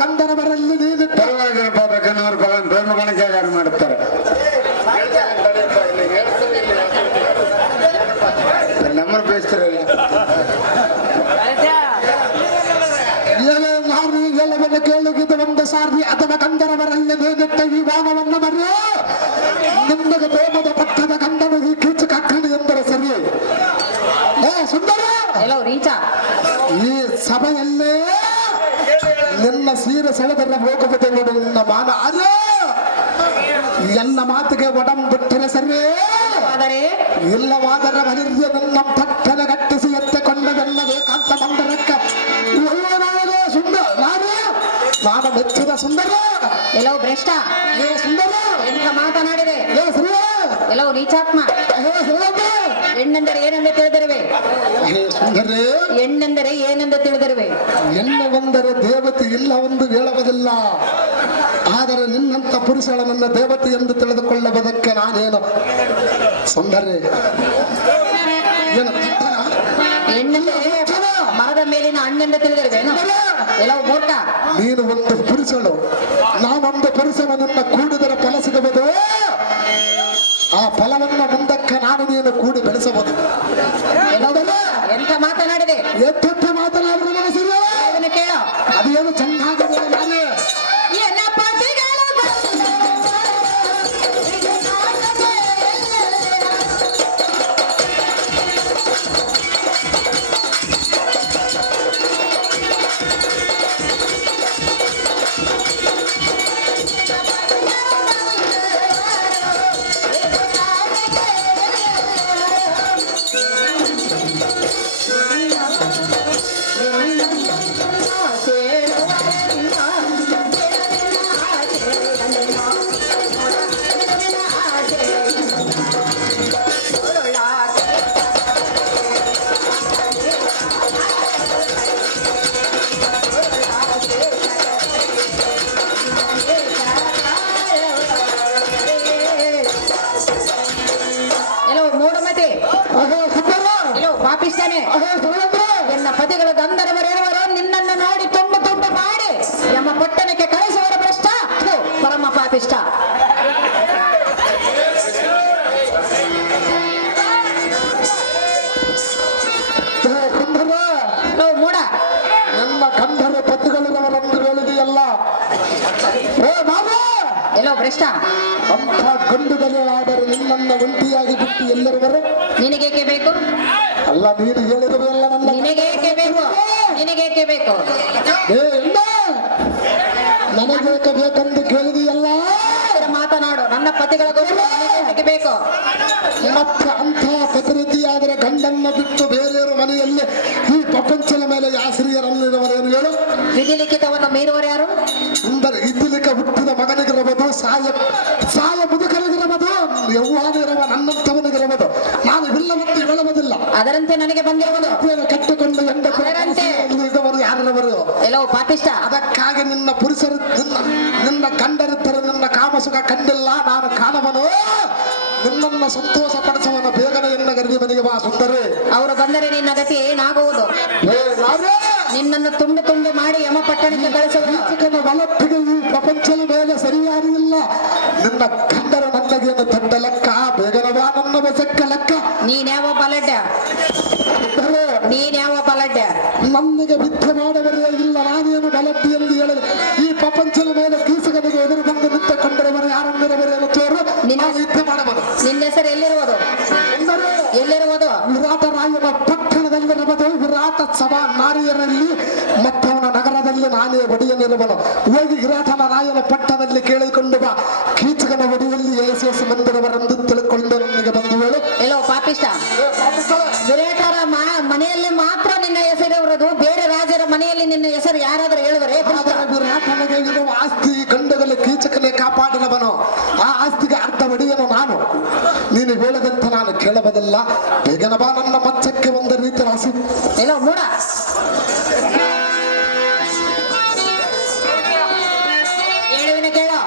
ಗಂಧರ್ವರಲ್ಲಿ ಪ್ರೇಮ ಕಾಣಿಕೆ ಮಾಡುತ್ತಾರೆ. ನಮ್ಮ ಬೇಯಿಸ್ತಾರೆ ಕೇಳುಗಿದ ಒಂದು ಸಾರಿ ಅಥವಾ ಗಂಧರ್ವರಲ್ಲಿ ನೀನಿಟ್ಟ ಈ ವಾನವನ್ನು ಮರೆಯೋ ನಿಮಗೆ ಪ್ರೇಮದ ಪಟ್ಟದ ಗಂಧನು ಈ ಕೀಚು ಕಕ್ಕಣಿ ಎಂದರೆ ಸರಿ. ಸುಂದರ ಈ ಸಭೆಯಲ್ಲೇ ನಿನ್ನ ಸೀರೆ ಸೆಳೆದರ ಹೋಗುತ್ತದೆ ನೋಡು ನಿನ್ನ ಮಾನ. ಅರೆ ಎನ್ನ ಮಾತಿಗೆ ಒಡಂಬಿಟ್ಟರೆ ಸರಿ, ಇಲ್ಲವಾದರೆ ಬಲಿರ್ಯ ನನ್ನ ಪಟ್ಟನ ಗಟ್ಟಿಸಿ ಎತ್ತುಕೊಂಡದೆಲ್ಲ ಏಕಾಂತ ಬಂದರಕ್ಕ ಸುಂದರ ನಾನು ಮೆಚ್ಚಿದ ಸುಂದರ. ಎಲ್ಲವೂ ಭ್ರಷ್ಟ ಸುಂದರ ಎಂತ ಮಾತನಾಡಿದೆ. ಎಲ್ಲವೂ ನೀಚಾತ್ಮ. ಹೆಣ್ಣೆಂದರೆ ಏನೆಂದು ತಿಳಿದಿರುವೆ. ಹೆಣ್ಣೆಂದರೆ ಏನೆಂದು ತಿಳಿದಿರುವೆ. ಹೆಣ್ಣು ಬಂದರೆ ದೇವತೆ ಇಲ್ಲ ಒಂದು ಹೇಳುವುದಿಲ್ಲ. ಆದರೆ ನಿನ್ನಂತ ಪುರುಷಳ ನನ್ನ ದೇವತೆ ಎಂದು ತಿಳಿದುಕೊಳ್ಳುವುದಕ್ಕೆ ನಾನೇನು ಸುಂದರಿ ಏನು ಹೆಣ್ಣೆಂದರೆ ಮರದ ಮೇಲಿನ ಹಣ್ಣೆಂದು ತಿಳಿದಿರುವೇನು. ಎಲ್ಲವೂ ಮೂರ್ಖ. ನೀನು ಒಂದು ಪುರುಷಳು, ನಾನೊಂದು ಪುರುಷನ ನಿನ್ನ ಕೂಡಿದರ ಫಲ ಸಿಗಬಹುದು. ಆ ಫಲವನ್ನು ಮುಂದಕ್ಕೆ ನಾನು ನೀನು ಕೂಡಿ ಬೆಳೆಸಬಹುದು. ಎಂತ ಮಾತನಾಡಿದೆ. ಎಷ್ಟೆಷ್ಟ ಮಾತನಾಡಿದ್ರೆ ಮನಸ್ಸಿಗೆ ಕೇಳೋ. ಅದೇನು ಚೆನ್ನಾಗಿದೆ. ನಾನೇ ಎನ್ನ ಪತಿಗಳ ಗಂಧರ್ವರೇಳುವರು ನಿನ್ನನ್ನು ನೋಡಿ ತುಂಬು ತುಂಬು ಮಾಡಿ ನಮ್ಮ ಪಟ್ಟಣಕ್ಕೆ ಕಳಿಸುವರ ಭ್ರಷ್ಟ ಪರಮ ಪಾಪಿಷ್ಟ. ಮೂಡ ನನ್ನ ಗಂಧರ್ವ ಪತಿಗಳಿರವರೆಂದು ಹೇಳಿದೆಯಲ್ಲ. ಎಲ್ಲೋ ಭ್ರಷ್ಟ. ಅಂಥ ಗಂಡುಗಳೇ ಆದರೆ ನಿನ್ನನ್ನ ಒಂಟಿಯಾಗಿ ಬಿಟ್ಟು ಎಲ್ಲರಿವರು ನಿನಗೇಕೆ ಬೇಕು. ಅಲ್ಲ ನೀನು ಹೇಳಿದವೆಲ್ಲ ನನ್ನ ನಿನಗೇಕೆ ಬೇಕು. ನಿನಗೇಕೆ ಬೇಕು. ನನಗೇಕೆ ಬೇಕೆಂದು ಕೇಳಿದೆಯಲ್ಲ. ಮಾತನಾಡು. ನನ್ನ ಪತಿಗಳ ಗೊತ್ತು ಬೇಕು. ಮತ್ತೆ ಅಂಥ ಪತಿರತಿಯಾದರೆ ಗಂಡನ್ನ ಬಿಟ್ಟು ಬೇರೆಯವರು ಮನೆಯಲ್ಲಿ ಈ ಪ್ರಪಂಚದ ಮೇಲೆ ಯಾಶ್ರೀಯರನ್ನಿರುವರೇನು ಹೇಳು. ವಿಧಿಲಿಖಿತವನ್ನು ಮೀರುವರು ಯಾರು. ಸುಂದರ ಇದ್ದಿಲಿಕ್ಕೆ ಹುಟ್ಟಿದ ಮಗನಿಗಿರಬಹುದು, ಸಾಯ ಮುದುಕನಿಗಿರಬಹುದು, ಯೌವಾನಿರುವ ನನ್ನಂಥವನಿಗಿರಬಹುದು. ನಾನು ಇಲ್ಲವಂತೂ ಹೇಳುವುದಿಲ್ಲ. ಅದರಂತೆ ನನಗೆ ಬಂದಿರುವುದು ಕಟ್ಟಿಕೊಂಡು ಎಂಡವರು ಯಾರವರು ಎಲ್ಲವೂ ಪಾಪಿಷ್ಟ. ಅದಕ್ಕಾಗಿ ನಿನ್ನ ಪುರುಷರು ನಿನ್ನ ಗಂಡರಿದ್ದರೆ ನಿನ್ನ ಕಾಮಸುಖ ಕಂಡಿಲ್ಲ. ನಾನು ಕಾಣವನು ನಿನ್ನನ್ನು ಸಂತೋಷ ಪಡಿಸುವನು. ಬೇಗನೆ ಎನ್ನ ಗರ್ಭಿ ಮನೆಗೆ ಬಾ ಸುಂದರಿ. ಅವರು ಬಂದರೆ ನಿನ್ನ ಗತಿ ಏನಾಗುವುದು. ನಿನ್ನನ್ನು ತುಂಡು ತುಂಡು ಮಾಡಿ ಯಮ ಪಟ್ಟಣಕ್ಕೆ ಕಳಿಸುವುದು. ಬಲತ್ತಿಗೆ ಈ ಪ್ರಪಂಚದ ಮೇಲೆ ಸರಿಯಾಗಿ ಇಲ್ಲ. ನಿನ್ನ ಗಂಡರ ನನ್ನಗೇನು ದೊಡ್ಡ ಲೆಕ್ಕ. ಬೇಗನೆ ಬಾ ನನ್ನ ಬೆಸಕ್ಕ ಲೆಕ್ಕ. ನೀನ್ಯಾವ ಬಲಡ್ಡ. ನೀನ್ಯಾವ ಬಲಡ್ಡ. ನನ್ನಿಗೆ ವಿದ್ಯೆ ಮಾಡವರೇ ಇಲ್ಲ. ನಾನೇನು ಬಲಡ್ಡಿ ಎಂದು ಹೇಳಲು ಈ ಪ್ರಪಂಚದ ಮೇಲೆ ಕೀಸಗನಿಗೆ ಎದುರು ಬಂದು ನಿಂತುಕೊಂಡರವರು ಯಾರನ್ನಿರವರೇನು ತೋರು ಯುದ್ಧ ಮಾಡಬಹುದು. ನಿನ್ನ ಹೆಸರು ಎಲ್ಲಿರುವುದು. ಎಲ್ಲಿರುವುದು. ವಿರಾಟ ರಾಯನ ಪಟ್ಟಣದಲ್ಲಿರುವುದು. ವಿರಾಟ ಸಭಾ ನಾರಿಯರಲ್ಲಿ ಮತ್ತವನ ನಗರದಲ್ಲಿ ನಾನೇ ಒಡೆಯನಿರುವನು. ಹೋಗಿ ವಿರಾಟನ ರಾಯನ ಪಟ್ಟಣದಲ್ಲಿ ಕೇಳಿಕೊಂಡು ಬಾ. ಕೀಚಕನ ಒಡೆಯಲ್ಲಿ ಯೇಸು ಮಂದಿರವರೆಂದು ತಿಳ್ಕೊಂಡು ನನಗೆ ಬಂದು ಹೇಳು. ಎಲ್ಲೋ ಪಾಪಿಷ್ಟ. ವಿರಾಟರ ಮನೆಯಲ್ಲಿ ಮಾತ್ರ ನಿನ್ನ ಹೆಸರಿರುವುದು. ಬೇರೆ ರಾಜರ ಮನೆಯಲ್ಲಿ ನಿನ್ನ ಹೆಸರು ಯಾರಾದರೂ ಹೇಳಿದರೆ ವಿರಾಟನಿಗೆ ಇರುವ ಆಸ್ತಿ ಗಂಡದಲ್ಲಿ ಕೀಚಕನೇ ಕಾಪಾಡಿನವನು. ಆ ಆಸ್ತಿಗೆ ಅರ್ಧ ಒಡೆಯನು ನಾನು. ನೀನು ಹೇಳದಂತೆ ನಾನು ಕೇಳಬದಲ್ಲ. ಬೇಗನ ಬಾ ನನ್ನ ಮಚ್ಚಕ್ಕೆ ಒಂದು ರೀತಿ ರಾಸಿ. ಎಲ್ಲೋ ಮೂಡ. ಹೇಳುವಿನ ಕೇಳೋ.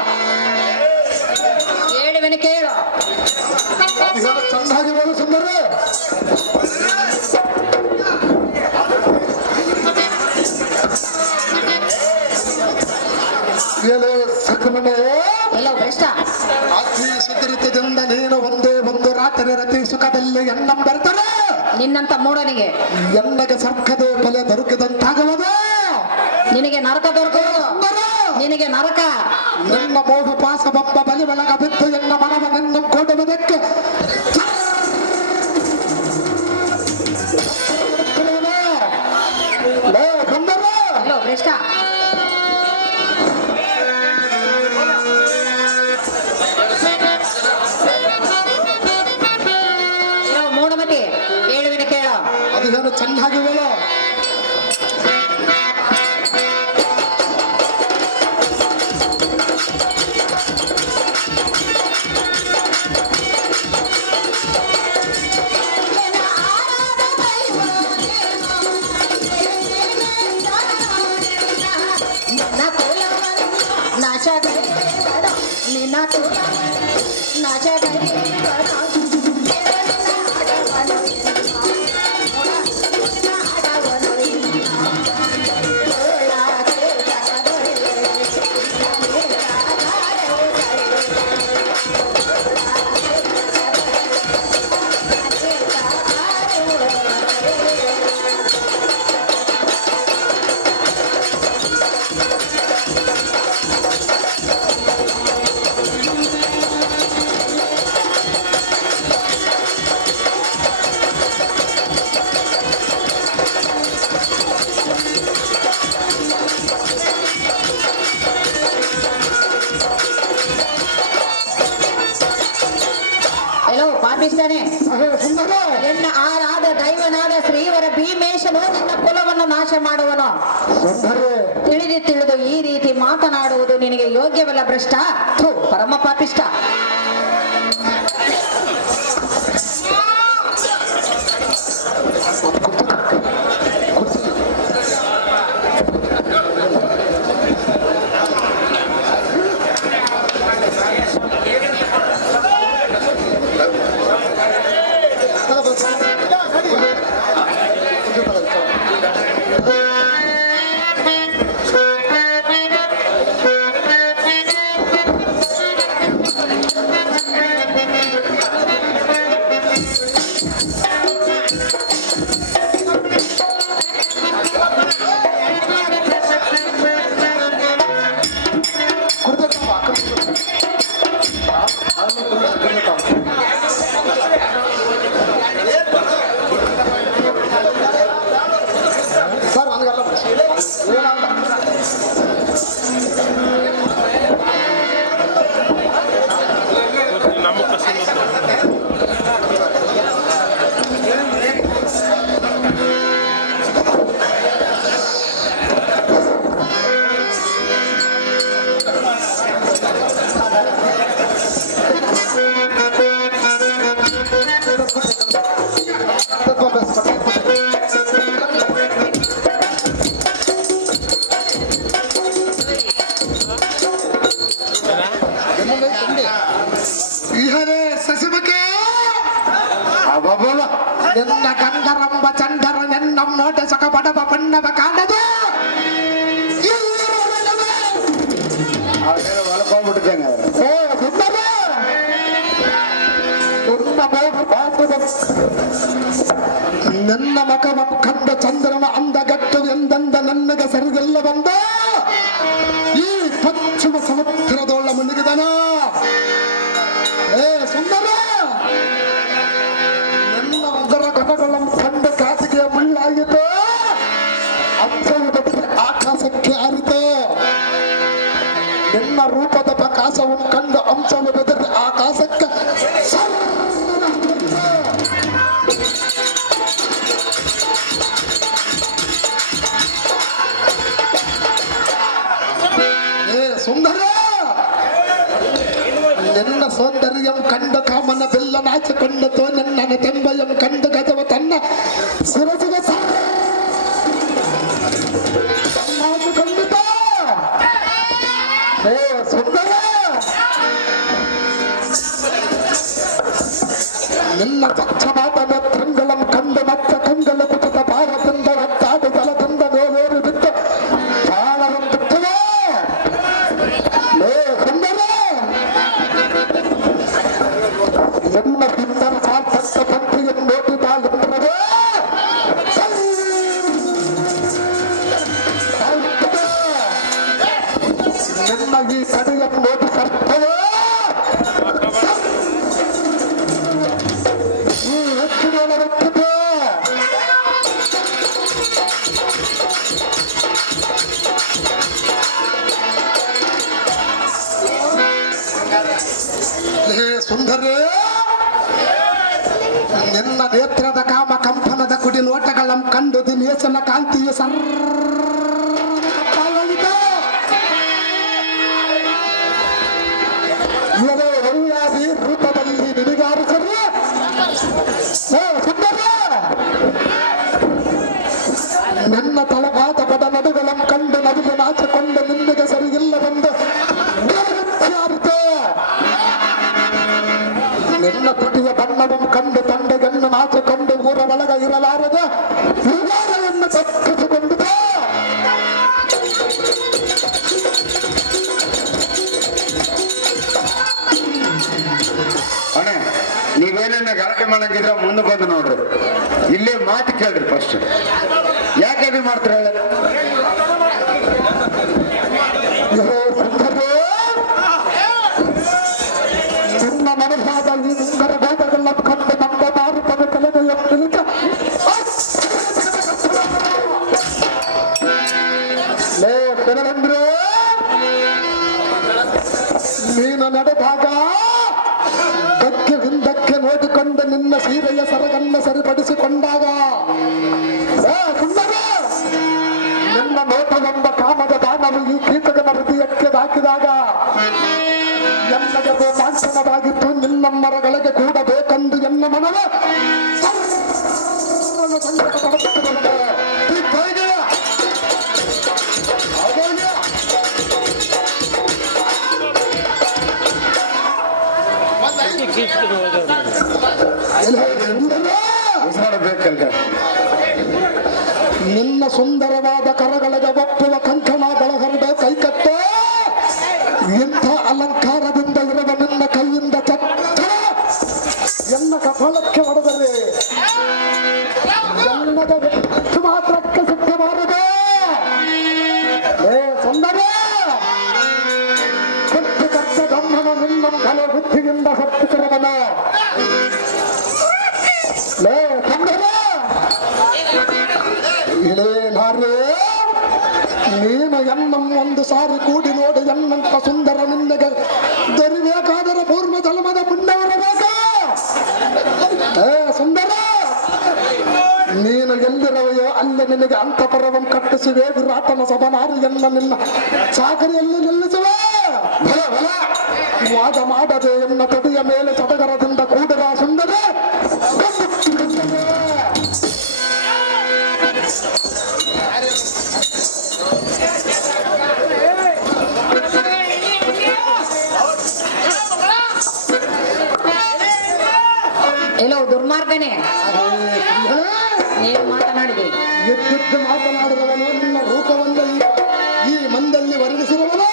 ಹೇಳುವಿನ ಕೇಳೋ. ಚೆನ್ನಾಗಿ ಹೇಳು ಸುಂದರ. ನನ್ನ ಬರ್ತಾರೆ ನಿನ್ನಂತ ಮೂಡನಿಗೆ ಎನ್ನಗೆ ಸರ್ಕದೆ ಬೆಲೆ ದೊರಕಿದಂತಾಗುವುದು ನಿನಗೆ ನರಕ ದೊರಕುವುದು ನಿನಗೆ ನರಕ ನನ್ನ ಮೋಹ ಪಾಸ ಬೊಬ್ಬ ಬಲಿ ಒಳಗ ಬಿದ್ದು ಎನ್ನ ಮನವನನ್ನು ಕೊಡುವುದಕ್ಕೆ ಹಲೋ ಭ್ರಷ್ಟ ಮೂಢಮತಿ ಹೇಳುವಿನ ಕೇಳ ಅದು ಚೆನ್ನಾಗಿ ಹೇಳು ಎನ್ನ ಆರಾದ ದೈವನಾದ ಶ್ರೀವರ ಭೀಮೇಶನು ನಿನ್ನ ಕುಲವನ್ನು ನಾಶ ಮಾಡುವನು. ತಿಳಿದು ಈ ರೀತಿ ಮಾತನಾಡುವುದು ನಿನಗೆ ಯೋಗ್ಯವಲ್ಲ ಭ್ರಷ್ಟ. ಪರಮ ಪಾಪಿಷ್ಟ. ನಿನ್ನ ಗಂಧರಂಬ ಚಂಡರ ನೆನ್ನಂ ನೋಟ ಸಕ ಬಡವ ಬಣ್ಣವ ಕಾಣದು ನನ್ನ ಮಕವ ಕಂಡ ಚಂದ್ರನ ಅಂದಗಟ್ಟು ಎಂದಂದ ನನ್ನಗ ಸರಿಗೆಲ್ಲ ಬಂದ ಈ ಪಶ್ಚಿಮ ಸಮುದ್ರದೊಳ್ಳ ಮುಳುಗಿದನ. ಸುಂದರ ನನ್ನ ಉಗ್ರ ಕಥಗಳ ಕಂಡ ಕಾಸಿಗೆ ಮುಳ್ಳಾಗಿತ್ತು, ಅಚ್ಚ ಆಕಾಶಕ್ಕೆ ಹಾರಿತು. ನಿನ್ನ ರೂಪದ ಪ್ರಕಾಶವನ್ನು ಕಂಡು ಅಂಶವನ್ನು ಬೆದರಿ ಆಕಾಶಕ್ಕೆ ಸುಂದರ ನಿನ್ನ ಸೌಂದರ್ಯಂ ಕಂಡು ಕಾಮನ ಬೆಲ್ಲ ನಾಚಿಕೊಂಡತು, ನನ್ನ ತೆಂಬಯಂ ಕಂಡು ಗಜವ ತನ್ನ ಶಿರಸಿಗೆ ನಾಚಿಕೊಂಡಿತ. ಸುಂದರ ನಿನ್ನ ಚಚ್ಚವಾದ ನೇತ್ರಂಗಳಂ ಕಂಡು ಮತ್ತ ಕಂಗಲ ಕುಟುಕ ಭಾರತಂದ ಒತ್ತಾಡಿ ತಲದಿಂದ ಮೇಲೇರಿ ಬಿಟ್ಟು ಪ್ರಾಣವನ್ನು ಬಿಟ್ಟವೇ. ಸುಂದರ ನಿನ್ನ ಸುಂದರ ಸಾರ್ಥಕ ನಿನ್ನ ಈ ಕಡೆಯನ್ನು ನೋಡಿ ಕರ್ತವ್ಯ ಈ ಹೆಚ್ಚಿನ ಸುಂದರೇ ನಿನ್ನ ನೇತ್ರದ ಕಾಮ ಕಂಪನದ ಕುಡಿ ನೋಟಗಳ ಕಂಡು ದಿನೇಶನ ಕಾಂತಿಯ ಒಳ್ಳೆಯಾಗಿ ರೂಪದಲ್ಲಿ ನಿನಗಾರಿಸಲು ಸುಂದರ ನನ್ನ ತಳವಾದ ಬಡ ನಡುಗಳನ್ನು ಕಂಡು ನದಿಗೆ ನಾಚಿಕೊಂಡು ನಿನ್ನೆಗೆ ಸರಿಯಿಲ್ಲವೆಂದು ನಿನ್ನ ತುಟಿಯ ಬಣ್ಣವನ್ನು ಕಂಡು ತಂಡೆಗನ್ನು ನಾಚಿಕೊಂಡು ಊರ ಒಳಗ ಇರಲಾರದ ವಿವಾದವನ್ನು ತಪ್ಪಿಸಿಕೊಂಡಿದೆ. ಅಣ್ಣ ನೀವೇನ ಗಲಾಟೆ ಮಾಡಂಗಿದ್ರೆ ಮುಂದೆ ಬಂದು ನೋಡ್ರಿ, ಇಲ್ಲೇ ಮಾತು ಕೇಳ್ರಿ ಫಸ್ಟ್. ಯಾಕೆ ಅದು ಮಾಡ್ತೀರ ನಿನ್ನ ಮನಸ್ಸಾದ ಈ ಮುಂಗರ ಗೋದಗಳ ಕಂಡು ನಮ್ಮ ಭಾರತದ ಕಲೆಯ ನೀನು ನಡೆದಾಗ ದಕ್ಕೆ ಹಿಂದಕ್ಕೆ ನೋಡಿಕೊಂಡು ನಿನ್ನ ಸೀರೆಯ ಸರಗನ್ನು ಸರಿಪಡಿಸಿಕೊಂಡಾಗ ಸುಂದರ ನಿನ್ನ ನೋಟವೆಂಬ ಕಾಮದ ಬಾಣವು ಈ ಕೀಟಕನ ಹೃದಯಕ್ಕೆ ಹಾಕಿದಾಗ ಎಲ್ಲದೂ ಲಾಂಛನವಾಗಿತ್ತು. ನಿನ್ನ ಮರಗಳಿಗೆ ಕೂಡ ಬೇಕೆಂದು ಎನ್ನ ಮನವ ಸಂಕಟ ಪಡುತ್ತಿರುತ್ತದೆ. ನಿನ್ನ ಸುಂದರವಾದ ಕರಗಳಿಗೆ ಒಪ್ಪುವ ಕಂಕಣಗಳ ಹೊರಡೆ ಕೈಕಟ್ಟ ಇಂಥ ಅಲಂಕಾರದಿಂದ ಇರುವ ನಿನ್ನ ಕೈಯಿಂದ ಚಟ್ಟ ಎನ್ನ ಕಪಾಲಕ್ಕೆ ಹೊಡೆದರೆ ಎನ್ನದ ವ್ಯಕ್ತಿ ಮಾತ್ರಕ್ಕೆ ಸಿಕ್ಕಬಾರದು. ಸುಂದರ ಕಟ್ಟು ಕಟ್ಟ ಗಮ್ಮನ ನಿನ್ನ ಕಲೆ ಬುದ್ಧಿಯಿಂದ ಸತ್ತಿರುವನ ಸುಂದರ ಇಳೇ ನಾರೇ ನೀನು ಎನ್ನಮ್ಮ ಒಂದು ಸಾರಿ ಕೂಡಿ ನೋಡಿ ಎನ್ನಂತ ಸುಂದರ ನಿನ್ನೆಗೆ ದೊರಿಬೇಕಾದರೆ ಪೂರ್ವ ಜನ್ಮದ ಪುಣ್ಯವರಬೇಕ. ಸುಂದರ ನೀನು ಎಲ್ಲಿರವೆಯೋ ಅಲ್ಲಿ ನಿನಗೆ ಅಂತಪರವಂ ಕಟ್ಟಿಸುವೆ. ವಿರಾಟನ ಸಭನಾರಿ ಎನ್ನ ನಿನ್ನ ಚಾಕರಿಯಲ್ಲಿ ನಿಲ್ಲಿಸುವೆ. ವಾದ ಮಾಡದೆ ಎನ್ನ ತಡಿಯ ಮೇಲೆ ಸಡಗರದಿಂದ ಕೂಡಿದ ಸುಂದರ ಎಲ್ಲೋ ದುರ್ಮಾರ್ಗನೇ ಏನು ಮಾತನಾಡಿದೆ? ಎದ್ದಿದ್ದು ಮಾತನಾಡಿದವನು ನಿನ್ನ ರೂಪವನ್ನು ಈ ಮಂದಲ್ಲಿ ವರ್ಣಿಸಿರುವನು.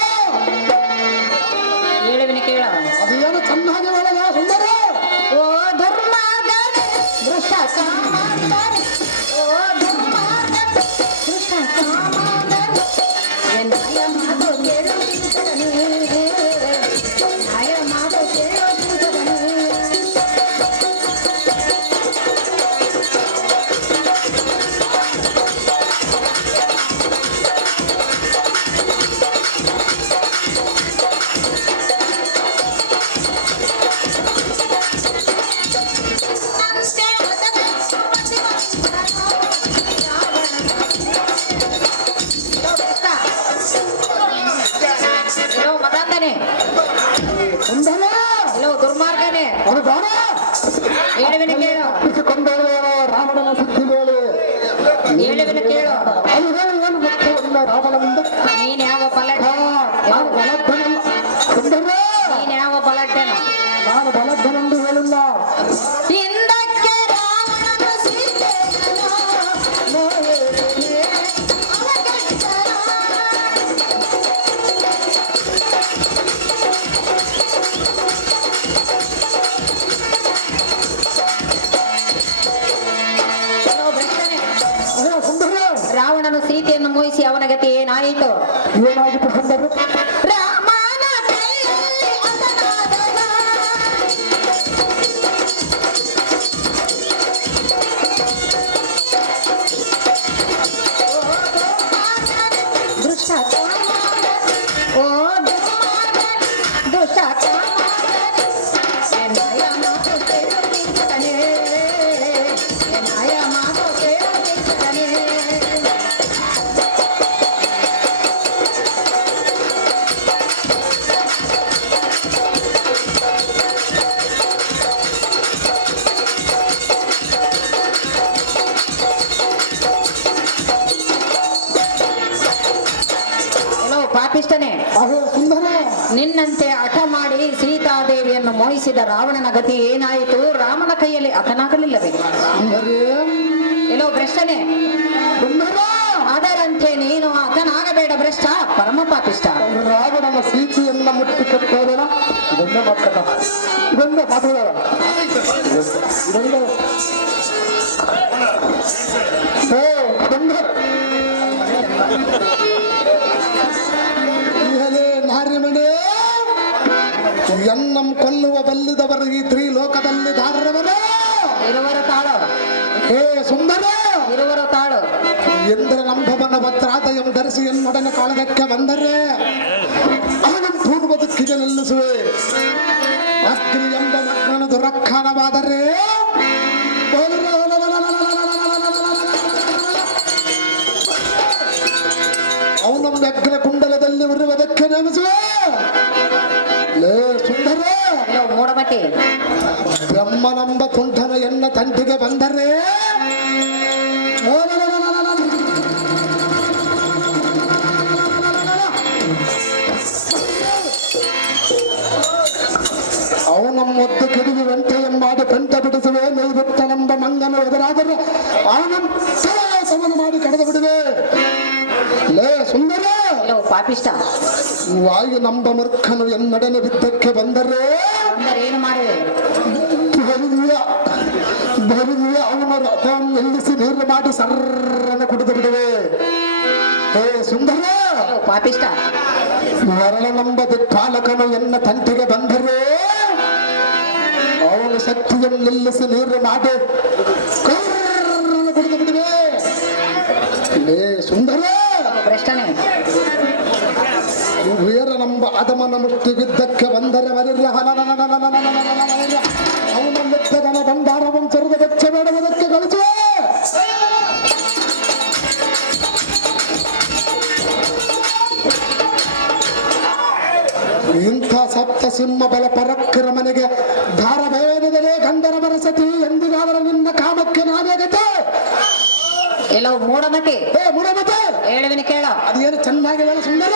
ಹೇಳುವಿನ ಕೇಳ. ಅದು ಏನು ಚೆನ್ನಾಗಿ ಹೇಳಲ್ಲ ಸುಂದರ. ಓ ದುರ್ಮಾರ್ಗನೇ ಭ್ರಷ್ಟ ಕಾಮಾಂಧನೇ, ಓ ದುರ್ಮಾರ್ಗನೇ ಭ್ರಷ್ಟ ಕಾಮಾಂಧನೇ, ಎನ್ನಾಯ ಮಾತು ಕೇಳುತ್ತಿದ್ದನು, ನಾಯ ಮಾತು ಕೇಳುತ್ತಿದ್ದನು. ದುರ್ಮಾರ್ಗನೇ ಹೇಳುವಿನ ಕೇಳು. ರಾವಣನ ಸುದ್ದಿ ಮೇಲೆ ಹೇಳುವಿನ ಕೇಳು. ಏನು ಗೊತ್ತಿಲ್ಲ ರಾವಣನಿಂದ ನೀನ್ ಯಾವ ಬಲಟ್ಟೆ? ನೀನ್ ಯಾವ ಬಲಟ್ಟೆನು? ನಾನು ಬಲದ್ದನೆಂದು ಹೇಳಿಲ್ಲ. ಹಿಂದಕ್ಕೆ ರಾವಣನ ಸೀತೆಯನ್ನು ರಾವಣನು ಸೀತೆಯನ್ನು ಮೋಹಿಸಿ ಅವನ ಗತಿ ಏನಾಯಿತು? ಏನಾಗಿತ್ತು ಸುಂದರ? ಪಾಪಿಷ್ಟನೇ, ಅಹೇ ಸುಂದರ, ನಿನ್ನಂತೆ ಹಠ ಮಾಡಿ ಸೀತಾದೇವಿಯನ್ನು ಮೋಹಿಸಿದ ರಾವಣನ ಗತಿ ಏನಾಯಿತು? ರಾಮನ ಕೈಯಲ್ಲಿ ಹತನಾಗಲಿಲ್ಲವೇ? ಸುಂದರೇ, ಎಲ್ಲೋ ಭ್ರಷ್ಟನೇ, ಸುಂದರ, ಅದರಂತೆ ನೀನು ಹತನಾಗಬೇಡ ಭ್ರಷ್ಟ, ಪರಮ ಪಾಪಿಷ್ಟ. ರಾವಣನ ಸೀತೆಯನ್ನ ಮುಟ್ಟಿ ಕಟ್ಟೋದನ ಇದೊಂದೇ ಮಾತಲ್ಲ, ಇದೊಂದೇ ಮಾತುಗಳ ಇದೊಂದೇ. ಓ ಸುಂದರ, ಇಹಲೇ ನಾರಿಮಣೆ, ಎನ್ನಂ ಕೊಲ್ಲುವ ಬಲ್ಲಿದವರು ಈ ತ್ರಿಲೋಕದಲ್ಲಿ ಧಾರರವರು ಇರುವರು ತಾಳು, ಹೇ ಸುಂದರ, ಇರುವರು ತಾಳು. ಎಂದ್ರ ನಂಬವನ ಭದ್ರಾದಯಂ ಧರಿಸಿ ಎನ್ನೊಡನೆ ಕಾಳಗಕ್ಕೆ ಬಂದರೆ ಅವನ ಪೂರ್ವ ಬದುಕಿಗೆ ನಿಲ್ಲಿಸುವೆ. ಅಗ್ನಿ ಎಂಬ ಮಕ್ಕಳ ದುರಖ್ಯಾನವಾದರೆ ಅವನೊಂದು ಅಗ್ರ ಕುಂಡಲದಲ್ಲಿ ಉರುವುದಕ್ಕೆ ನೇಮಿಸುವೆ. ಲೇ ಸುಂದರ, ಎಲ್ಲೋ ಮೂಡಮತಿ, ಬ್ರಹ್ಮನಂಬ ತುಂಠನ ಎನ್ನ ತಂಟಿಗೆ ಬಂದರೆ ಅವನ ಮೊದ್ದು ಕೆಡವಿ ವೆಂಟೆ ಎಂಬಾದ ಕಂಠ ಬಿಡಿಸುವೆ. ನೈಋತ್ಯನೆಂಬ ಮಂಗನ ಎದುರಾದರೆ ಅವನ ಸಮನ ಮಾಡಿ ಕಳೆದು ಬಿಡುವೆ. ಲೇ ಸುಂದರ, ಎಲ್ಲೋ ಪಾಪಿಷ್ಟ, ವಾಯು ನಂಬ ಮೂರ್ಖನು ಎನ್ನಡನೆ ಬಿದ್ದಕ್ಕೆ ಬಂದರೆ ಅಂದರೆ ಏನು ಮಾಡುವೆ? ಬರುವಿಯ ಅವನ ರಥವನ್ನು ನಿಲ್ಲಿಸಿ ನೀರು ಮಾಡಿ ಸರ್ರನ ಕುಡಿದು ಬಿಡುವೆ. ಹೇ ಸುಂದರ, ಎಲ್ಲೋ ಪಾಪಿಷ್ಟ, ಮರಣ ನಂಬ ದಿಕ್ಪಾಲಕನು ಎನ್ನ ತಂಟೆಗೆ ಬಂದರೆ ಅವನ ಶಕ್ತಿಯನ್ನು ನಿಲ್ಲಿಸಿ ನೀರು ಮಾಡಿ ಕರ್ರನ ಕುಡಿದು ಬಿಡುವೆ. ಲೇ ಸುಂದರ, ಭ್ರಷ್ಟನೇ, ವೀರ ನಂಬ ಅದಮನ ಮುಟ್ಟಿ ಬಿದ್ದಕ್ಕೆ ಬಂದರೆ ವರಿರ್ಯ ಅವನ ಲೆಕ್ಕದನ ಭಂಡಾರವನ್ನು ಸರಿದ ವೆಚ್ಚ ಬೇಡುವುದಕ್ಕೆ ಗಳಿಸುವೆ. ಇಂಥ ಸಪ್ತ ಸಿಂಹ ಬಲ ಪರಕ್ರಮನಿಗೆ ಧಾರ ಭಯವೆನಿದರೆ ಗಂಧರ್ವರ ಸತಿ ಎಂದಿಗಾದರೂ ನಿನ್ನ ಕಾಮಕ್ಕೆ ನಾನೇ ಗತಿ. ಎಲ್ಲೋ ಮೂಡಮತಿ, ಹೇ ಮುಡಮತೆ, ಹೇಳುವಿನ ಕೇಳ. ಅದೇನು ಚೆನ್ನಾಗಿ ಹೇಳ ಸುಂದರ.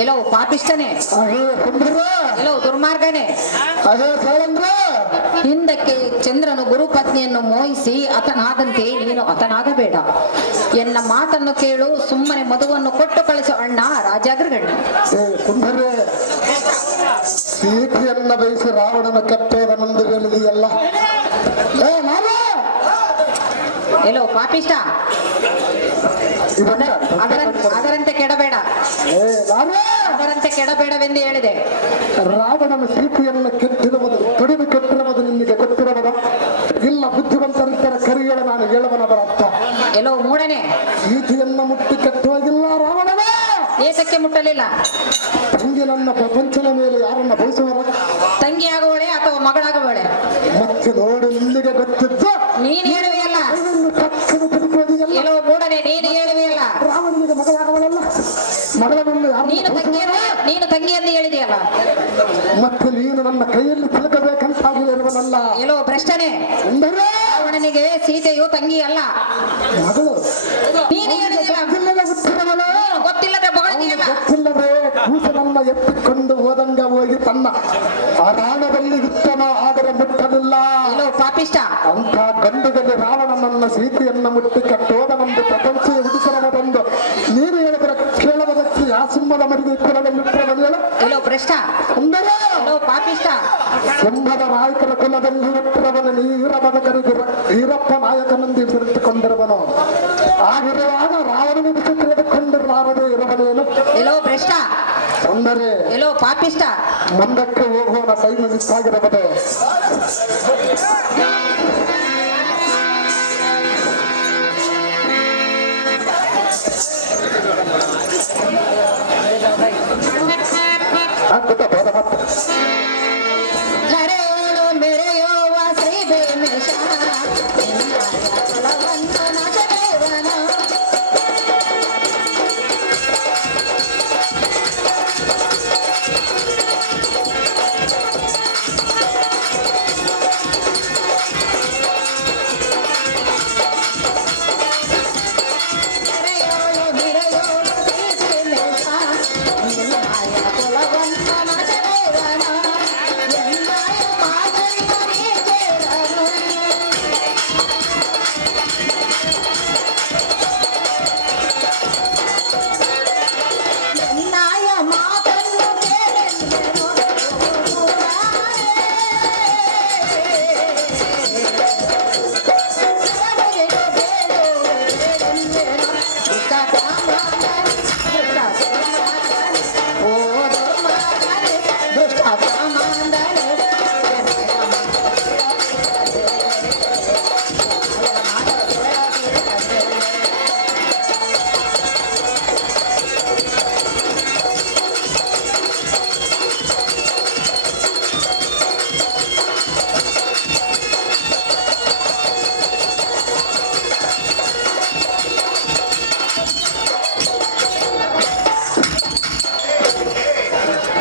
ಎಲ್ಲೋ ಪಾಪಿಷ್ಟನೇ, ಅಹೇ ಸುಂದರ, ಎಲ್ಲೋ ದುರ್ಮಾರ್ಗನೇ, ಅಹೇ ಸೌಂದ್ರ, ಹಿಂದಕ್ಕೆ ಚಂದ್ರನು ಗುರುಪತ್ನಿಯನ್ನು ಮೋಹಿಸಿ ಅತನಾದಂತೆ ನೀನು ಅತನಾಗಬೇಡ. ಎನ್ನ ಮಾತನ್ನು ಕೇಳು, ಸುಮ್ಮನೆ ಮಧುವನ್ನು ಕೊಟ್ಟು ಕಳಿಸು ಅಣ್ಣ ರಾಜಾಗ್ರಗಣ್ಣ. ಹೇ ಸುಂದರೇ, ಸೀತೆಯನ್ನ ಬಯಸಿ ರಾವಣನ ಕಟ್ಟೋದನೆಂದು ಹೇಳಿದೆಯಲ್ಲ. ಏ ಮಾವ, ಎಲ್ಲೋ ಪಾಪಿಷ್ಟ, ಅದರಂತೆ ಕೆಡಬೇಡ, ಏ ನಾನು ಅದರಂತೆ ಕೆಡಬೇಡವೆಂದು ಹೇಳಿದೆ. ರಾವಣನ ಸೀತೆಯನ್ನ ಕೆಟ್ಟಿರುವುದು ಕಡಿಮೆ ಕೆಟ್ಟಿರುವುದು ನಿನಗೆ ಗೊತ್ತಿರಬಹುದ? ಇಲ್ಲ, ಬುದ್ಧಿವಂತರಿದ್ದರ ಕರಿಯಳ ನಾನು ಹೇಳುವನದರ ಅರ್ಥ. ಎಲ್ಲೋ ಮೂಡನೆ, ಸೀತೆಯನ್ನ ಮುಟ್ಟಿ ಕೆಟ್ಟುವಾಗಿಲ್ಲ ರಾವಣನ. ಏತಕ್ಕೆ ಮುಟ್ಟಲಿಲ್ಲ? ತಂಗಿ ನನ್ನ ಪ್ರಪಂಚದ ಮೇಲೆ ಯಾರನ್ನ ಬಯಸುವರ? ತಂಗಿ ಆಗುವಳೆ ಅಥವಾ ಮಗಳಾಗುವಳೆ? ಮತ್ತೆ ನೋಡು, ನಿನಗೆ ಗೊತ್ತಿದ್ದು ನೀನು ಹೇಳುವೆಯಲ್ಲ. ತಕ್ಷಣ ತಿರುಗುವುದಿಲ್ಲ. ಎಲ್ಲೋ ಮೂಡನೆ, ನೀನು ಹೇಳುವೆಯಲ್ಲ. ರಾವಣನಿಗೆ ಮಗಳಾಗವಳಲ್ಲ, ಮಗಳನ್ನು ನೀನು ತಂಗಿಯನ್ನು ಹೇಳಿದೆಯಲ್ಲ. ಮತ್ತೆ ನೀನು ನನ್ನ ಕೈಯಲ್ಲಿ ತಿಳ್ಕಬೇಕಂತಾಗಿರುವನಲ್ಲ. ಎಲ್ಲೋ ಭ್ರಷ್ಟನೇ, ರಾವಣನಿಗೆ ಸೀತೆಯು ತಂಗಿ ಅಲ್ಲ, ಮಗಳು. ನೀನು ಹೇಳಿದೆಯಲ್ಲ. ಗೊತ್ತಿಲ್ಲದೆ ಗೊತ್ತಿಲ್ಲದೆ ಕೂಸನನ್ನ ಎತ್ತಿಕೊಂಡು ಹೋದಂಗ ಹೋಗಿ ತನ್ನ ಆ ರಾಣದಲ್ಲಿ ನಗರದಲ್ಲಿ ಉತ್ತಮ ಆದರೆ ಮುಟ್ಟಲಿಲ್ಲ. ಎಲ್ಲೋ ಪಾಪಿಷ್ಟ ಅಂತ ಗಂಡುಗಲ್ಲಿ ರಾವಣನನ್ನ ಸೀತೆಯನ್ನ ಮುಟ್ಟಿ ಕಟ್ಟೋದನೊಂದು ಪ್ರಪಂಚ ಹುಡುಕರವದೊಂದು ನೀರು ಹೇಳಿದ್ರೆ ಕೇಳುವುದಕ್ಕೆ ಯಾ ಸಿಂಹದ ಮರಿಗೆ ಕುಲದಲ್ಲಿಟ್ಟವನು ಹೇಳ. ಎಲ್ಲೋ ಭ್ರಷ್ಟ ಅಂದರೆ ಎಲ್ಲೋ ಪಾಪಿಷ್ಟ ಸಿಂಹದ ನಾಯಕರ ಕುಲದಲ್ಲಿ ಹುಟ್ಟಿರವನು ನೀರ ಬದಕರಿಗೆ ವೀರಪ್ಪ ನಾಯಕನಂದು ಹೆಸರಿಟ್ಟುಕೊಂಡಿರುವನು. ಆಗಿರುವಾಗ ರಾವಣನಿಗೆ ತಿಳಿದುಕೊಂಡಿರಲಾರದೆ ಇರುವನೇನು. ಎಲ್ಲೋ ಭ್ರಷ್ಟ ಅಂದರೆ ಎಲ್ಲೋ ಪಾಪಿಷ್ಟ ಮುಂದಕ್ಕೆ ಹೋಗುವನ ಸೈನ್ಯ ಮಿಸ್ಸಾಗಿರಬಹುದು. ಬೋಧ ಮತ್ತೆ ಧರೆಯೋಳು ಮೆರೆಯುವ ಶ್ರೀ ಭೀಮೇಶ ಕುಲವನ್ನು ನಾಶದೇವನ ಧರೆಯೋಳು ಮೆರೆಯುವ ಶ್ರೀ ಭೀಮೇಶ ನಿನ್ನಾಯ ಕುಲವನ್ನು ನಾಶದೇವನ ಎನ್ನಾಯ ಮಾತನ್ನು ನೀ ಕೇಳನು. ಎನ್ನಾಯ ಮಾತನ್ನು ಕೇಳೆಂದೆನು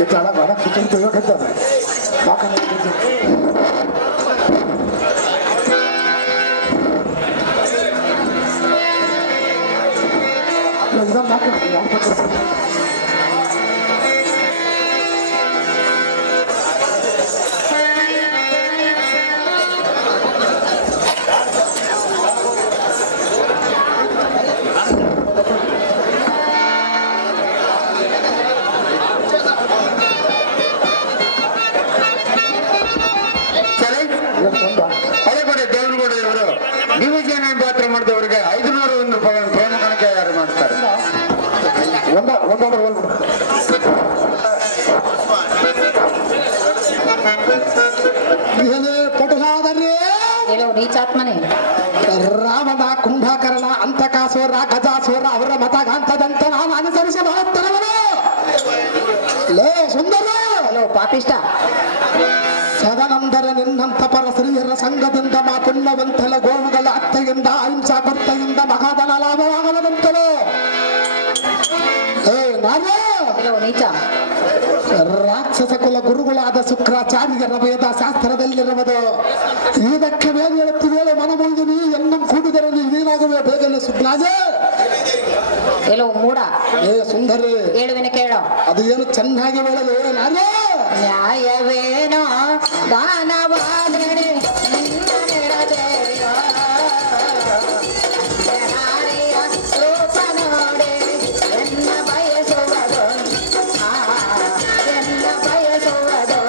ಇದ್ದಾಳ ಬಡ ಕಿಚನ್ ತೆಗೋಕಿದ್ದಾನೆ ಹಳೆಕೋಟೆ ದೇವನಗೌಡ ಇವರು ಡಿವಿಷನ್ ಪಾತ್ರ ಮಾಡಿದವರಿಗೆ 501 ರೂಪಾಯಿ ಪ್ರೇಮ ಕಾಣಿಕೆ ಯಾರು ಮಾಡ್ತಾರೆ. ಒಂದೊಂದು ಹೋಲ್ಬಿಡು. ಏನೇ ಪಟುಲಾದರೆ ಎಲ್ಲೋ ನೀಚಾತ್ಮನೇ ರಾವಣ ಕುಂಭಕರ್ಣ ಅಂತಕಾಸುರ ಗಜಾಸುರ ಅವರ ಮತಗಾಂತದಂತ ನಾವು ಅನುಸರಿಸಬಹುತ್ತರವನು. ಲೇ ಸುಂದರ ಎಲ್ಲೋ ಪಾಪಿಷ್ಟ ಸದನಂದರ ನಿನ್ನಂತ ಪರ ಸ್ತ್ರೀಯರ ಸಂಘದಿಂದ ಮಾ ಪುಣ್ಯವಂತಲ ಗೋವುಗಳ ಅತ್ತೆಯಿಂದ ಅಹಿಂಸಾ ಕರ್ತೆಯಿಂದ ಮಹಾದನ ಲಾಭವಾಗದಂತಲೋ. ನಾನು ಎಲ್ಲೋ ನೀಚ ರಾಕ್ಷಸ ಕುಲ ಗುರುಗಳಾದ ಶುಕ್ರಾಚಾರ್ಯರ ವೇದ ಶಾಸ್ತ್ರದಲ್ಲಿರುವುದು. ಇದಕ್ಕೆ ಬೇಗ ಹೇಳುತ್ತಿದ್ದೇವೆ ಮನಮೊಂದಿನಿ ಎನ್ನ ಕೂಡಿದರಲ್ಲಿ ನೀನಾಗುವೆ ಬೇಗನೆ ಸುಜ್ಞಾಜೆ. ಎಲ್ಲೋ ಮೂಡ ಸುಂದರಿ ಹೇಳುವಿನ ಕೇಳೋ ಅದು ಏನು ಚೆನ್ನಾಗಿ ಹೇಳಲು ನಾನು ನ್ಯಾಯವೇನೋ ದಾನವಾದರೆ ನಿನ್ನ ನೆರದೇರಿಯೋ. ಜನಾರಿಯ ರೂಪ ನೋಡಿ ಎನ್ನ ಬಯಸುವುದು ಎನ್ನ ಬಯಸುವುದು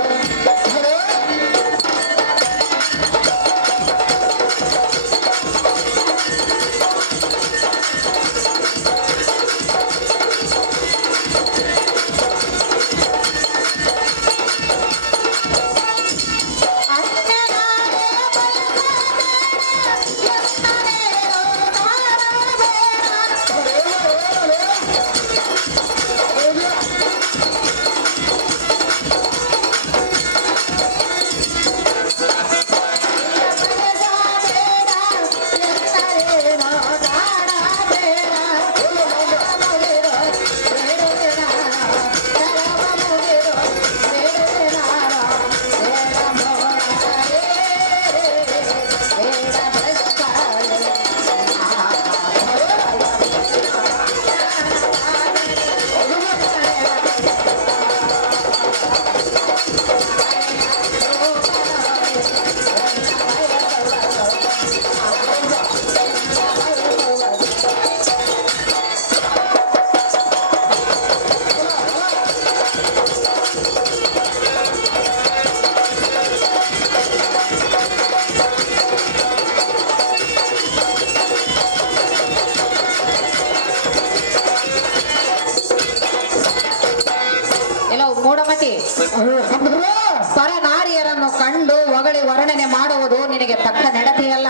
ಕಂಡ್ರೆ ಪರನಾರಿಯರನ್ನು ಕಂಡು ಹೊಗಳಿ ವರ್ಣನೆ ಮಾಡುವುದು ನಿನಗೆ ತಕ್ಕ ನಡತೆಯಲ್ಲ.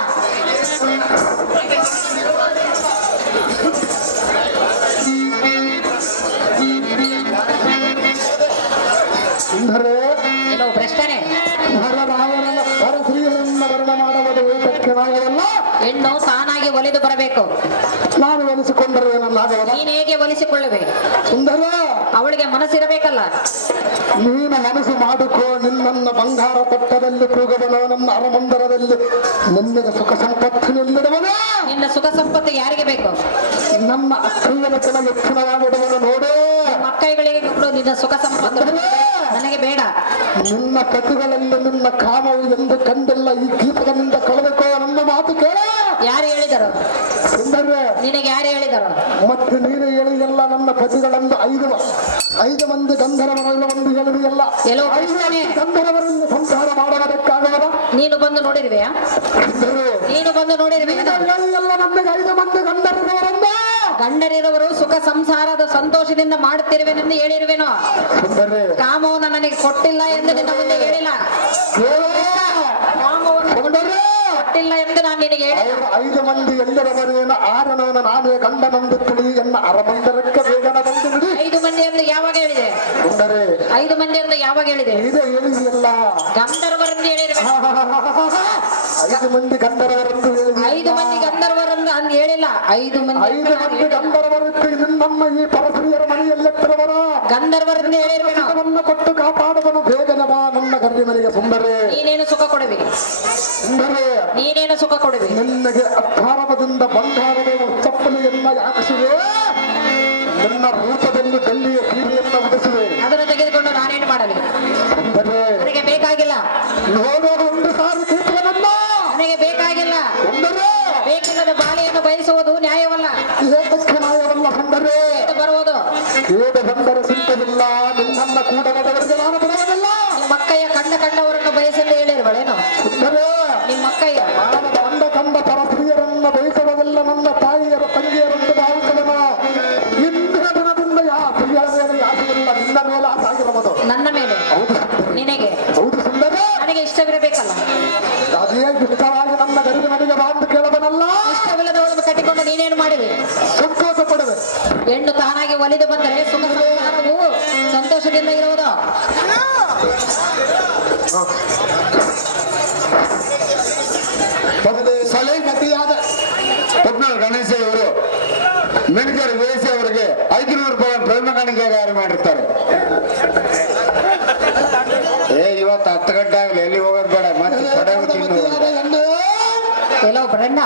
ಸುಂದರೇ ಕೆಲವು ಭ್ರಷ್ಟನೆ ನರರಾಯರನ್ನ ಪರಶ್ರೀಯರನ್ನ ವರ್ಣ ಮಾಡುವುದು ಏತಕ್ಕೆ ನಾಯಲ್ಲ. ಹೆಣ್ಣು ತಾನಾಗಿ ಒಲಿದು ಬರಬೇಕು. ನಾನು ಒಲಿಸಿಕೊಂಡರೆ ಏನನ್ನಾಗವಲ್ಲ. ನೀನ್ ಹೇಗೆ ಒಲಿಸಿಕೊಳ್ಳುವೆ? ಸುಂದರ ಅವಳಿಗೆ ಮನಸ್ಸಿರಬೇಕಲ್ಲ. ನೀನು ಮನಸ್ಸು ಮಾಡಿಕೋ. ನಿನ್ನನ್ನ ಬಂಗಾರ ತಟ್ಟದಲ್ಲಿ ಕೂಗದನು, ನನ್ನ ಅರಮಂದರದಲ್ಲಿ ನಿನ್ನೆಗೆ ಸುಖ ಸಂಪತ್ತಿನಲ್ಲಿಡುವನು. ನಿನ್ನ ಸುಖ ಸಂಪತ್ತು ಯಾರಿಗೆ ಬೇಕು? ನನ್ನ ಅಕ್ಕಯ್ಯನ ಕೆಲ ಹೆಚ್ಚಿನವಾಗಿಡುವನು ನೋಡು. ಮಕ್ಕಳಿಗೆ ಕೊಡು ನಿನ್ನ ಸುಖ ಸಂಪತ್ತು. ನನಗೆ ಬೇಡ. ನಿನ್ನ ಕಥೆಗಳಲ್ಲಿ ನಿನ್ನ ಕಾಮವು ಎಂದು ಕಂಡಿಲ್ಲ. ಈ ಗೀತಗಳಿಂದ ಕಳೆದುಕೋ. ನನ್ನ ಮಾತು ಕೇಳ. ಯಾರು ಹೇಳಿದರು? ಸುಂದರ ನಿನಗೆ ಯಾರು ಹೇಳಿದರು? ಮತ್ತೆ ನೀನು ಹೇಳಿದೆಲ್ಲ ನನ್ನ ಪತಿಗಳೆಂದು ಐದು ಮಂದಿ ಗಂಧರ್ವರನ್ನು ಒಂದು ಹೇಳಿದೆಯಲ್ಲ. ಕೆಲವು 5 ಪ್ರಶ್ನೆ. ಗಂಧರ್ವರನ್ನು ಸಂಸಾರ ಮಾಡುವುದಕ್ಕಾಗಲ್ಲ. ನೀನು ಬಂದು ನೋಡಿರುವೆಯಾ? ನೀನು ಬಂದು ನೋಡಿರುವೆ? ಹೇಳಿದೆಲ್ಲ ನಮಗೆ 5 ಮಂದಿ ಗಂಧರ್ವರನ್ನ ಗಂಡರಿರುವರು ಸುಖ ಸಂಸಾರದ ಸಂತೋಷದಿಂದ ಮಾಡುತ್ತಿರುವೆನೆಂದು ಹೇಳಿರುವೆನೋ? ಸುಂದರೇ ಕಾಮವನ್ನು ನನಗೆ ಕೊಟ್ಟಿಲ್ಲ ಎಂದು ನಿನ್ನ ಮುಂದೆ ಹೇಳಿಲ್ಲ. ಕಾಮವನ್ನು ಕೊಟ್ಟಿಲ್ಲ ಎಂದು ನಾನು ನಿನಗೆ ಹೇಳಿಲ್ಲ. 5 ಮಂದಿ ಎಲ್ಲರವರೇನ 6 ನಾನೇ ಗಂಡನಂದು ತಿಳಿ ಎನ್ನ ಅರಮಂದರಕ್ಕೆ ಬೇಗನ ಬಂದು ಬಿಡಿ. 5 ಮಂದಿ ಎಂದು ಯಾವಾಗ ಹೇಳಿದೆ? ಸುಂದರೇ 5 ಮಂದಿ ಎಂದು ಯಾವಾಗ ಹೇಳಿದೆ? ಇದೇ ಹೇಳಿದೆಯಲ್ಲ. ಗಂಧರ್ವರೆಂದು ಹೇಳಿರುವೆ. 5 ಮಂದಿ ಗಂಧರ್ವರೆಂದು ಹೇಳಿದೆ. 5 ಮಂದಿ ಗಂಧರ್ವರೆಂದು ಅಂದು ಹೇಳಿಲ್ಲ. 5 ಮಂದಿ ಗಂಧರ್ವರಿಗೆ ನಿನ್ನಮ್ಮ ಈ ಪರಸ್ತ್ರೀಯರ ಮನೆಯಲ್ಲೆತ್ತಿರವರ ಗಂಧರ್ವರೆಂದು ಹೇಳಿರುವೆನೋ? ಸುಖವನ್ನು ಕೊಟ್ಟು ಕಾಪಾಡುವನು. ಬೇಗನೆ ಬಾ ನನ್ನ ಗರ್ಭಿ ಮನೆಗೆ. ಸುಂದರೇ ನೀನೇನು ಸುಖ ಕೊಡುವೆ? ಸುಂದರೇ ನೀನೇನು ಸುಖ ಕೊಡುವೆ? ನಿನ್ನಗೆ ಅಪಾರದಿಂದ ಬಂಗಾರದ ಚಪ್ಪಲಿಯನ್ನ ಯಾಕಿಸುವೆ. ನನ್ನ ರೂಪದಲ್ಲಿ ಬೆಳ್ಳಿಯ ಸೀರೆಯನ್ನ ಉದಿಸುವೆ. ಅದನ್ನು ತೆಗೆದುಕೊಂಡು ನಾನೇನು ಮಾಡಲಿ? ಸುಂದರೇ ನನಗೆ ಬೇಕಾಗಿಲ್ಲ. ನೋಡುವ ಒಂದು ಸಾರಿ ಕೀರ್ತಿಯನ್ನ ನನಗೆ ಬೇಕಾಗಿಲ್ಲ. ಸುಂದರೇ ಬೇಕಿಲ್ಲದ ಬಾಳಿಯನ್ನು ಬಯಸುವುದು ನ್ಯಾಯವಲ್ಲ. ಏತಕ್ಕೆ ನ್ಯಾಯವಲ್ಲ. ಸುಂದರೇ ಇದು ಬರುವುದು ಕೇಡ ಬಂದರೆ ಸಿಂತವಿಲ್ಲ. ನಿನ್ನನ್ನ ಕೂಡದವರಿಗೆ ನಾನು ಬಿಡುವುದಿಲ್ಲ. ನಿಮ್ಮ ಅಕ್ಕಯ್ಯ ಕಂಡವರನ್ನು ಬಯಸಲು ಹೇಳಿರುವಳೇನು? ಸುಂದರೇ ನಿಮ್ಮ ಅಕ್ಕಯ್ಯ ನಾನು ಕಂಡ ಪರಸ್ತ್ರೀಯರನ್ನ ಬಯಸುವುದಿಲ್ಲ. ನನ್ನ ತಾಯಿಯರ ತಂಗಿಯರನ್ನು ಭಾವಿಸಲನು. ಇಂದಿನ ದಿನದಿಂದ ಸ್ತ್ರೀಯರ ಮೇಲೆ ಆಸೆಯಿಲ್ಲ. ನಿನ್ನ ಮೇಲೆ ಆಸೆ ಆಗಿರಬಹುದು. ನನ್ನ ಮೇಲೆ. ಹೌದು ನಿನಗೆ ಹೌದು ಸುಂದರೇ ನನಗೆ ಇಷ್ಟವಿರಬೇಕಲ್ಲ. ಅದೇ ಇಷ್ಟವಾಗಿ ನನ್ನ ಗರಿಗೆ ನನಗೆ ಬಾಂದು ಕೇಳದನಲ್ಲ. ಇಷ್ಟವಿಲ್ಲದವಳನ್ನು ಕಟ್ಟಿಕೊಂಡು ನೀನೇನು ಮಾಡಿವೆ? ಸಂತೋಷ ಪಡುವೆ. ಹೆಣ್ಣು ತಾನಾಗಿ ಒಲಿದು ಬಂದರೆ ಸುಖ ಸಂಸಾರವು ಸಂತೋಷದಿಂದ ಇರುವುದು. ಸಲಹೆ ಗತಿಯಾದ ಪಟ್ನಾಳ್ ಗಣೇಶ ಇವರು ಮೆಣಜರ್ ವೇಸಿ ಅವರಿಗೆ 500 ರೂಪಾಯಿ ಪ್ರೇಮ ಕಾಣಿಕೆಗಾರ ಮಾಡಿರ್ತಾರೆ. ಇವತ್ತು 10 ಗಂಟೆ ಆಗಲಿ, ಎಲ್ಲಿ ಹೋಗೋದು ಬೇಡ. ಮತ್ತೆ ಪಡೆಯುವ ತಿನ್ನು. ಕೆಲವು ಬ್ರಣ್ಣ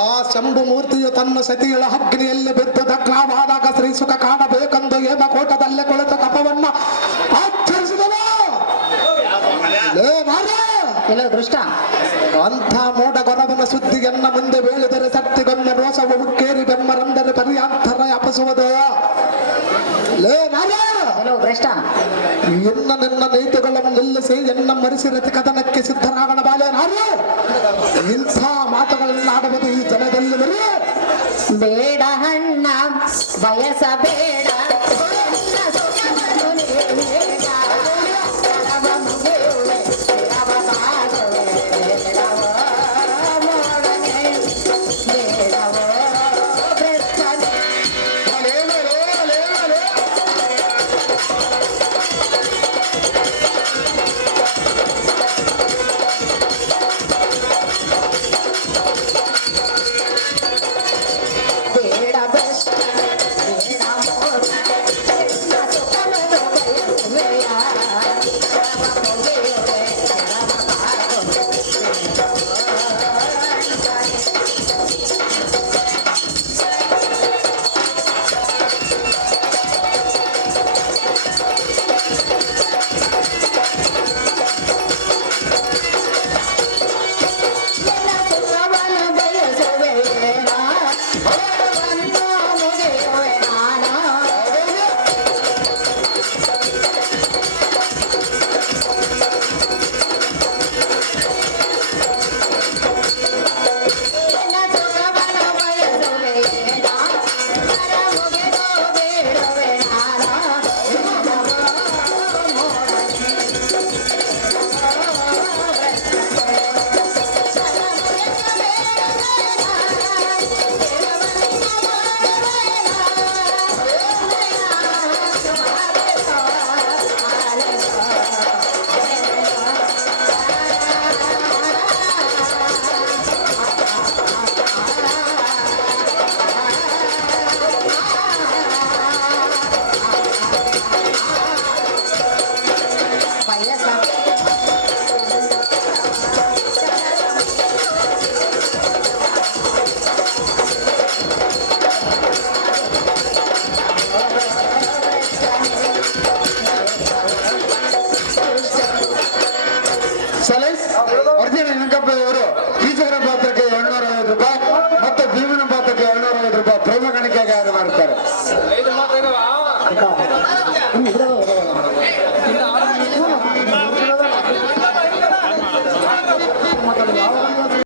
ಆ ಶಂಭು ಮೂರ್ತಿಯು ತನ್ನ ಸತಿಗಳ ಅಗ್ನಿಯಲ್ಲಿ ಬಿದ್ದು ದಗ್ನವಾದಾಗ ಶ್ರೀ ಸುಖ ಕಾಣಬೇಕೆಂದು ಹೇಮಕೋಟದಲ್ಲೇ ಕುಳಿತ ಕಪವನ್ನ ಆಚರಿಸಿದವ. ಕೆಲವು ದೃಷ್ಟ ಅಂಥ ಮೂಢ ಗೊರವನ ಸುದ್ದಿಗೆನ್ನ ಮುಂದೆ ಬೇಳಿದರೆ ಸತ್ತಿಗೊಮ್ಮೆ ರೋಸವು ಉಕ್ಕೇರಿ ಬೆಮ್ಮರಂದರೆ ಪರ್ಯಾಂತರ ಅಪಸುವುದು. ಕೆಲವು ಭ್ರಷ್ಟ ಇನ್ನ ನಿನ್ನ ನೀತಿಗಳನ್ನು ನಿಲ್ಲಿಸಿ ಎನ್ನ ಮರಿಸಿರತಿ ಕಥನಕ್ಕೆ ಸಿದ್ಧರಾಗಣ ಬಾಲೆ. ನಾನು ಇಂಥ ಮಾತುಗಳನ್ನು ಆಡುವುದು ಈ ಜನದಲ್ಲಿ ಬೇಡ ಅಣ್ಣ ಬಯಸಬೇಡ.